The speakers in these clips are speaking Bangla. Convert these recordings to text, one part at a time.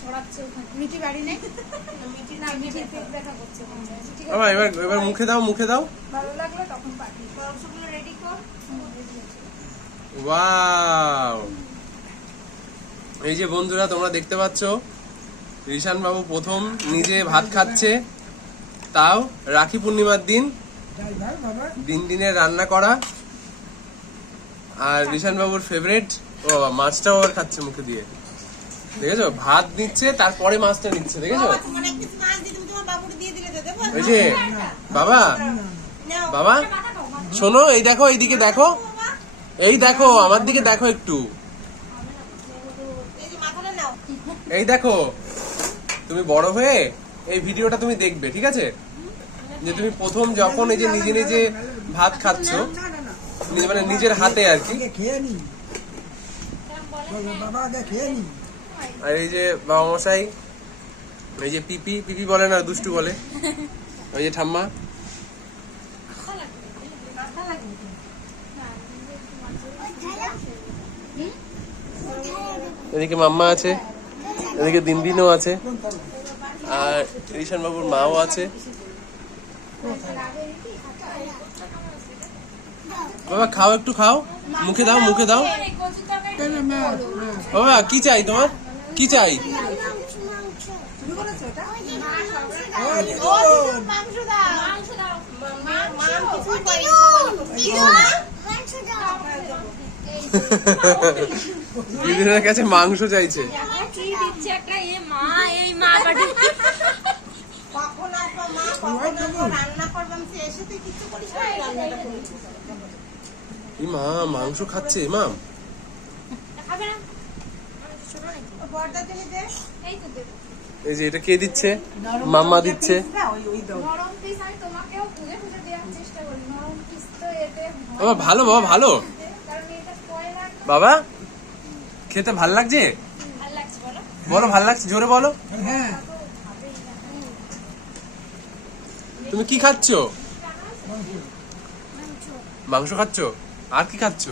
ছড়াচ্ছে মিঠি বাড়ি নেই মিঠি না মিঠি দেখা করছে ঠিক আছে এবার মুখে দাও ভালো লাগলো তখন পাঠিয়ে সবগুলো রেডি কর ওয়াও এই যে বন্ধুরা তোমরা দেখতে পাচ্ছ ঋষান বাবু প্রথম নিজে ভাত খাচ্ছে তাও রাখি পূর্ণিমার দিন দিনের রান্না করা আর ঋষান বাবুর ফেভারিট ও বাবা মাছটাও আবার খাচ্ছে মুখে দিয়ে দেখেছো ভাত নিচ্ছে তারপরে মাছটা নিচ্ছে দেখেছো ওই যে বাবা বাবা শোনো এই দেখো এইদিকে দেখো এই দেখো আমার দিকে দেখো একটু এই দেখো তুমি বড় হয়ে এই ভিডিওটা তুমি দেখবে ঠিক আছে যে তুমি প্রথম যখন এই যে নিজে নিজে ভাত খাচ্ছ মানে নিজের হাতে আর কি আর এই যে বাবা মশাই এই যে পিপি বলে না দুষ্টু বলে ওই যে ঠাম্মা এদিকে মাম্মা আছে এদিকে দিনও আছে আর ঋষান বাবুর মাও আছে বাবা খাও একটু খাও মুখে দাও বাবা কি চাই তোমার কি চাই দিদির কাছে মাংস চাইছে মা মাংস খাচ্ছে মাম এই যে এটা কে দিচ্ছে মাম্মা দিচ্ছে বাবা ভালো বাবা ভালো বাবা খেতে ভাল লাগছে বলো ভাল লাগছে জোরে বলো তুমি কি খাচ্ছ মাংস খাচ্ছ আর কি খাচ্ছ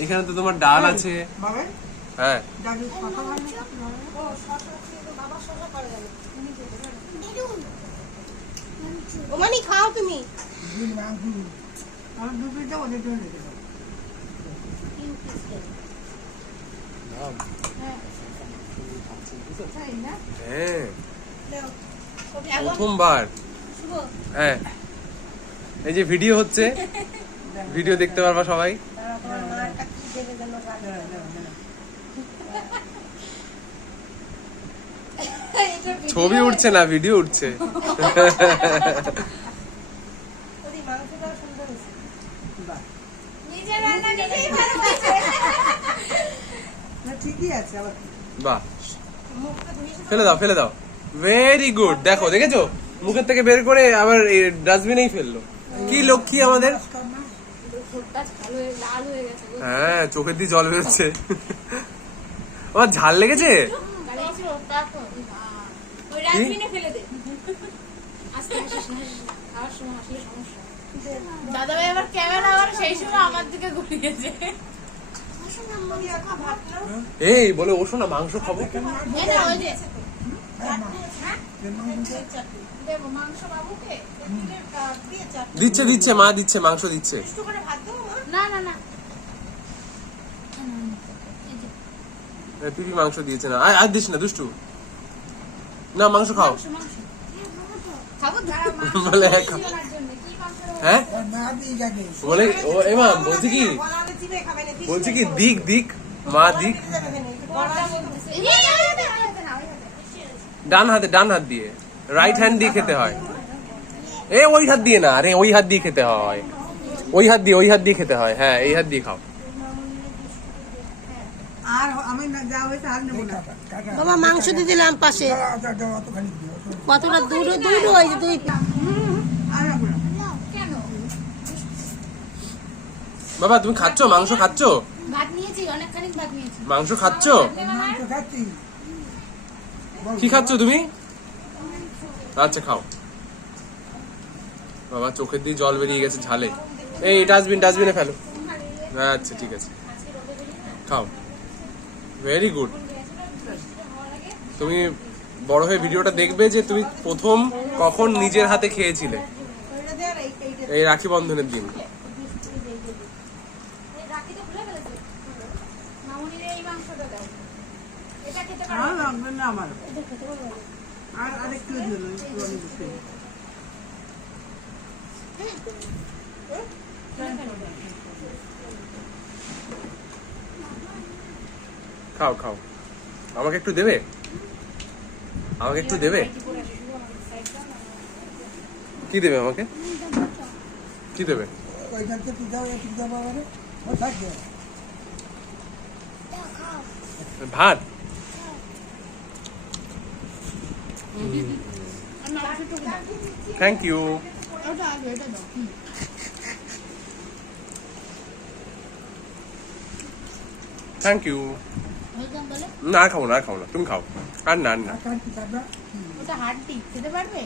এখানে তো তোমার ডাল আছে হ্যাঁ খাও তুমি প্রথমবার হ্যাঁ এই যে ভিডিও হচ্ছে ভিডিও দেখতে পারবা সবাই ছবি উঠছে না ভিডিও উঠছে বাহ ফেলে দাও ভেরি গুড দেখো দেখেছো মুখের থেকে বের করে আবার ডাস্টবিনেই ফেললো কি লক্ষ্মী আমাদের হ্যাঁ চোখের দিয়ে জল বেরোচ্ছে আমার ঝাল লেগেছে দাদা ভাই আবার ক্যামেরা আবার সেই সময় আমার দিকে ঘুরিয়েছে এই বলে ওঠো না মাংস খাবো দিচ্ছে মা দিচ্ছে মাংস দিচ্ছে পিপি মাংস দিয়েছে না আর দিস না দুষ্টু না মাংস খাও বলে হ্যাঁ বলে ও এমাম বলছি কি দিক মা দিক ডান হাত দিয়ে রাইট হ্যান্ড দিয়ে খেতে হয় ওই হাত দিয়ে না আরে ওই হাত দিয়ে খেতে হয় ওই হাত দিয়ে খেতে হয় হ্যাঁ এই হাত দিয়ে খাও বাবা মাংস দিয়ে দিলাম পাশে কতটা দূর দুই বাবা তুমি খাচ্ছ মাংস খাচ্ছ মাংস খাচ্ছ কি খাচ্ছ তুমি আচ্ছা খাও বাবা চোখের দিয়ে জল বেরিয়ে গেছে ঝালে এই ডাস্টবিনে ফেলো আচ্ছা ঠিক আছে খাও ভেরি গুড। তুমি বড় হয়ে ভিডিওটা দেখবে যে তুমি প্রথম কখন নিজের হাতে খেয়েছিলে এই রাখি বন্ধনের দিন। আর লাগবে না আমার। আর আরেকটু দিল, একটু অনেক বেশি। খাও খাও, আমাকে একটু দেবে, আমাকে একটু দেবে। কি দেবে আমাকে, কি দেবে? ওইখানকে তুই দাও, একটু দাও বাবারে। ও থাকবে। ভাত। Thank you. Thank you. না আর খাবো না, আর খাবো না, তুমি খাও। আর না না, আর কার কি খাবে? ওটা হাড্ডি খেতে পারবে?